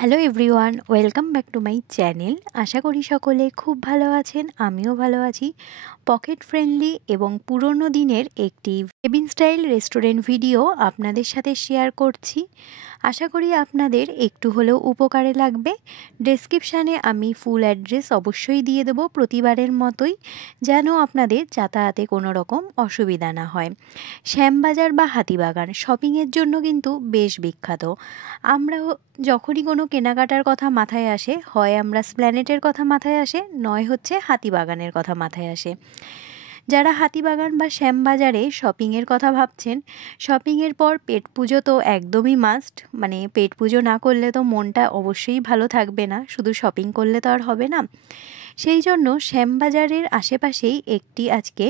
Hello everyone, welcome back to my channel. আশা করি সকলে খুব ভালো আছেন, আমিও ভালো আছি। পকেট ফ্রেন্ডলি এবং পুরনো দিনের একটি কেবিন স্টাইল রেস্টুরেন্ট ভিডিও আপনাদের সাথে শেয়ার করছি। আশা করি আপনাদের একটু হলেও উপকারে লাগবে। ডেসক্রিপশানে আমি ফুল অ্যাড্রেস অবশ্যই দিয়ে দেবো প্রতিবারের মতোই, যেন আপনাদের যাতায়াতে কোনো রকম অসুবিধা না হয়। শ্যামবাজার বা হাতিবাগান শপিংয়ের জন্য কিন্তু বেশ বিখ্যাত। আমরা যখনই কোনো কেনাকাটার কথা মাথায় আসে, হয় আমরা স্প্ল্যানেটের কথা মাথায় আসে, নয় হচ্ছে হাতিবাগানের কথা মাথায় আসে। যারা হাতিবাগান বা শ্যামবাজারে শপিংয়ের কথা ভাবছেন, শপিংয়ের পর পেট পুজো তো একদমই মাস্ট। মানে পেট পুজো না করলে তো মনটা অবশ্যই ভালো থাকবে না, শুধু শপিং করলে তো আর হবে না। সেই জন্য শ্যামবাজারের আশেপাশেই একটি আজকে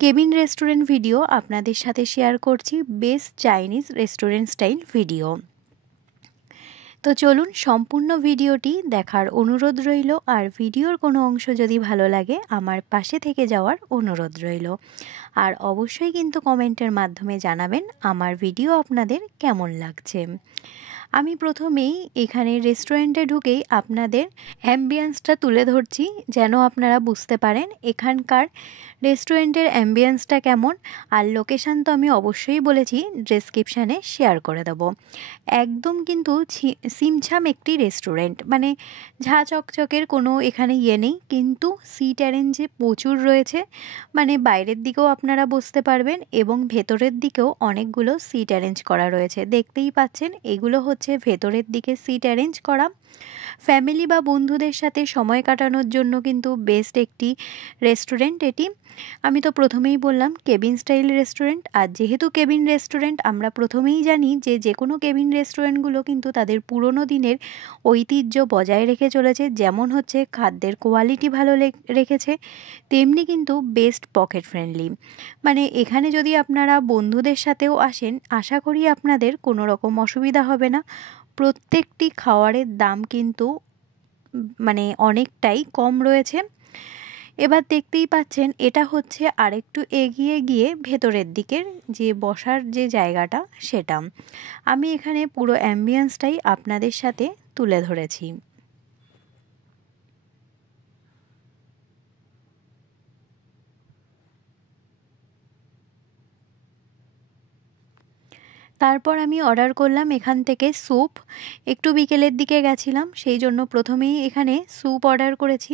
কেবিন রেস্টুরেন্ট ভিডিও আপনাদের সাথে শেয়ার করছি, best Chinese restaurant style video. তো চলুন সম্পূর্ণ ভিডিওটি দেখার অনুরোধ রইল, আর ভিডিওর কোনো অংশ যদি ভালো লাগে আমার পাশে থেকে যাওয়ার অনুরোধ রইল। আর অবশ্যই কিন্তু কমেন্টের মাধ্যমে জানাবেন আমার ভিডিও আপনাদের কেমন লাগছে। আমি প্রথমেই এখানে রেস্টুরেন্টে ঢুকেই আপনাদের অ্যাম্বিয়েন্সটা তুলে ধরছি, যেন আপনারা বুঝতে পারেন এখানকার রেস্টুরেন্টের অ্যাম্বিয়েন্সটা কেমন। আর লোকেশান তো আমি অবশ্যই বলেছি, ডেসক্রিপশানে শেয়ার করে দেবো। একদম কিন্তু সিমছাম একটি রেস্টুরেন্ট, মানে ঝাঁ চকচকের কোনো এখানে ইয়ে নেই, কিন্তু সিট অ্যারেঞ্জে প্রচুর রয়েছে। মানে বাইরের দিকেও আপনারা বসতে পারবেন এবং ভেতরের দিকেও অনেকগুলো সিট অ্যারেঞ্জ করা রয়েছে। দেখতেই পাচ্ছেন এগুলো হচ্ছে ভেতরের দিকে সিট অ্যারেঞ্জ করা। ফ্যামিলি বা বন্ধুদের সাথে সময় কাটানোর জন্য কিন্তু বেস্ট একটি রেস্টুরেন্ট এটি। আমি তো প্রথমেই বললাম কেবিন স্টাইল রেস্টুরেন্ট, আর যেহেতু কেবিন রেস্টুরেন্ট আমরা প্রথমেই জানি যে কোনো কেবিন রেস্টুরেন্টগুলো কিন্তু তাদের পুরনো দিনের ঐতিহ্য বজায় রেখে চলেছে। যেমন হচ্ছে খাদ্যের কোয়ালিটি ভালো রেখেছে, তেমনি কিন্তু বেস্ট পকেট ফ্রেন্ডলি। মানে এখানে যদি আপনারা বন্ধুদের সাথেও আসেন, আশা করি আপনাদের কোনো রকম অসুবিধা হবে না। প্রত্যেকটি খাবারের দাম কিন্তু মানে অনেকটাই কম রয়েছে। এবার দেখতেই পাচ্ছেন এটা হচ্ছে আরেকটু এগিয়ে গিয়ে ভেতরের দিকের যে বসার যে জায়গাটা, সেটা আমি এখানে পুরো অ্যাম্বিয়েন্সটাই আপনাদের সাথে তুলে ধরেছি। তারপর আমি অর্ডার করলাম এখান থেকে স্যুপ। একটু বিকেলের দিকে গেছিলাম, সেই জন্য প্রথমেই এখানে স্যুপ অর্ডার করেছি।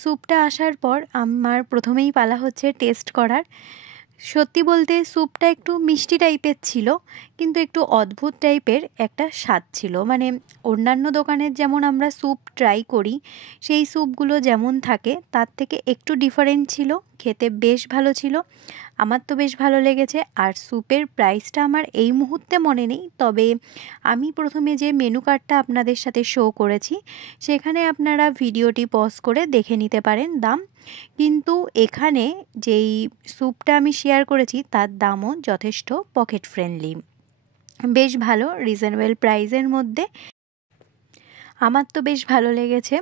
স্যুপটা আসার পর আমার প্রথমেই পালা হচ্ছে টেস্ট করার। সত্যি বলতে স্যুপটা একটু মিষ্টি টাইপের ছিল, কিন্তু একটু অদ্ভুত টাইপের একটা স্বাদ ছিল। মানে অন্যান্য দোকানের যেমন আমরা স্যুপ ট্রাই করি, সেই স্যুপগুলো যেমন থাকে তার থেকে একটু ডিফারেন্ট ছিল। খেতে বেশ ভালো ছিল, আমার তো বেশ ভালো লেগেছে। আর স্যুপের প্রাইসটা আমার এই মুহূর্তে মনে নেই, তবে আমি প্রথমে যে মেনু কার্ডটা আপনাদের সাথে শো করেছি, সেখানে আপনারা ভিডিওটি পজ করে দেখে নিতে পারেন দাম। কিন্তু এখানে যেই স্যুপটা আমি শেয়ার করেছি তার দামও যথেষ্ট পকেট ফ্রেন্ডলি, বেশ ভালো রিজনেবল প্রাইসের মধ্যে। আমার তো বেশ ভালো লেগেছে।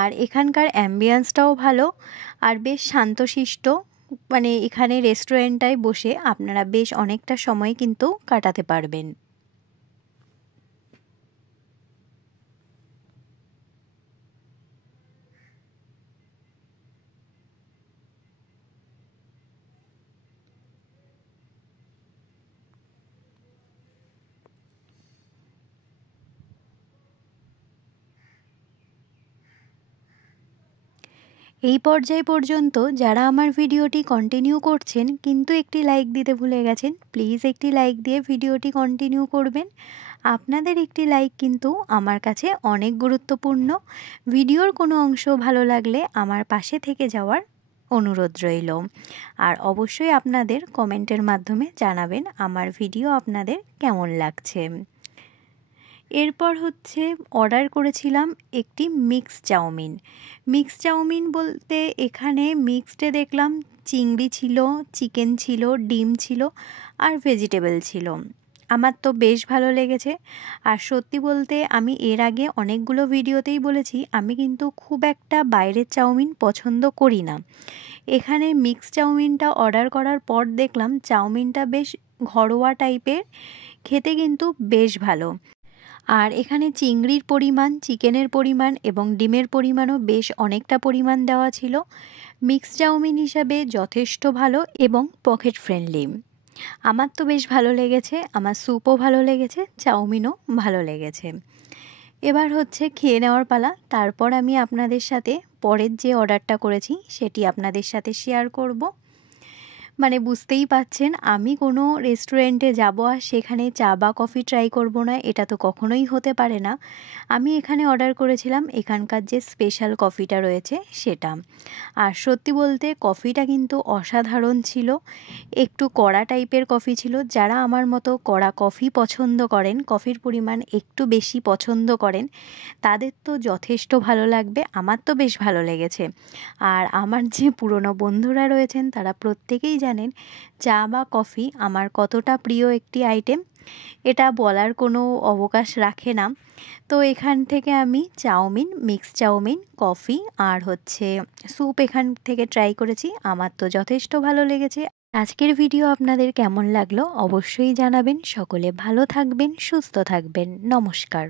আর এখানকার অ্যাম্বিয়েন্সটাও ভালো আর বেশ শান্তশিষ্ট। মানে এখানে রেস্টুরেন্টটায় বসে আপনারা বেশ অনেকটা সময় কিন্তু কাটাতে পারবেন। এই পর্যায় পর্যন্ত যারা আমার ভিডিওটি কন্টিনিউ করছেন কিন্তু একটি লাইক দিতে ভুলে গেছেন, প্লিজ একটি লাইক দিয়ে ভিডিওটি কন্টিনিউ করবেন। আপনাদের একটি লাইক কিন্তু আমার কাছে অনেক গুরুত্বপূর্ণ। ভিডিওর কোনো অংশ ভালো লাগলে আমার পাশে থেকে যাওয়ার অনুরোধ রইল। আর অবশ্যই আপনাদের কমেন্টের মাধ্যমে জানাবেন আমার ভিডিও আপনাদের কেমন লাগছে। এরপর হচ্ছে অর্ডার করেছিলাম একটি মিক্স চাউমিন। মিক্স চাউমিন বলতে এখানে মিক্সডে দেখলাম চিংড়ি ছিল, চিকেন ছিল, ডিম ছিল আর ভেজিটেবল ছিল। আমার তো বেশ ভালো লেগেছে। আর সত্যি বলতে আমি এর আগে অনেকগুলো ভিডিওতেই বলেছি আমি কিন্তু খুব একটা বাইরের চাউমিন পছন্দ করি না। এখানে মিক্স চাউমিনটা অর্ডার করার পর দেখলাম চাউমিনটা বেশ ঘরোয়া টাইপের, খেতে কিন্তু বেশ ভালো। আর এখানে চিংড়ির পরিমাণ, চিকেনের পরিমাণ এবং ডিমের পরিমাণও বেশ অনেকটা পরিমাণ দেওয়া ছিল। মিক্স চাউমিন হিসাবে যথেষ্ট ভালো এবং পকেট ফ্রেন্ডলি। আমার তো বেশ ভালো লেগেছে, আমার স্যুপও ভালো লেগেছে, চাউমিনও ভালো লেগেছে। এবার হচ্ছে খেয়ে নেওয়ার পালা। তারপর আমি আপনাদের সাথে পরের যে অর্ডারটা করেছি সেটি আপনাদের সাথে শেয়ার করব। মানে বুঝতেই পাচ্ছেন, আমি কোনো রেস্টুরেন্টে যাব আর সেখানে চা বা কফি ট্রাই করব না, এটা তো কখনোই হতে পারে না। আমি এখানে অর্ডার করেছিলাম এখানকার যে স্পেশাল কফিটা রয়েছে সেটা। আর সত্যি বলতে কফিটা কিন্তু অসাধারণ ছিল। একটু কড়া টাইপের কফি ছিল। যারা আমার মতো কড়া কফি পছন্দ করেন, কফির পরিমাণ একটু বেশি পছন্দ করেন, তাদের তো যথেষ্ট ভালো লাগবে। আমার তো বেশ ভালো লেগেছে। আর আমার যে পুরনো বন্ধুরা রয়েছেন তারা প্রত্যেকেই জানেন চা বা কফি আমার কতটা প্রিয় একটি আইটেম, এটা বলার কোনো অবকাশ রাখে না। তো এখান থেকে আমি চাউমিন, মিক্স চাউমিন, কফি আর হচ্ছে স্যুপ এখান থেকে ট্রাই করেছি। আমার তো যথেষ্ট ভালো লেগেছে। আজকের ভিডিও আপনাদের কেমন লাগলো অবশ্যই জানাবেন। সকলে ভালো থাকবেন, সুস্থ থাকবেন। নমস্কার।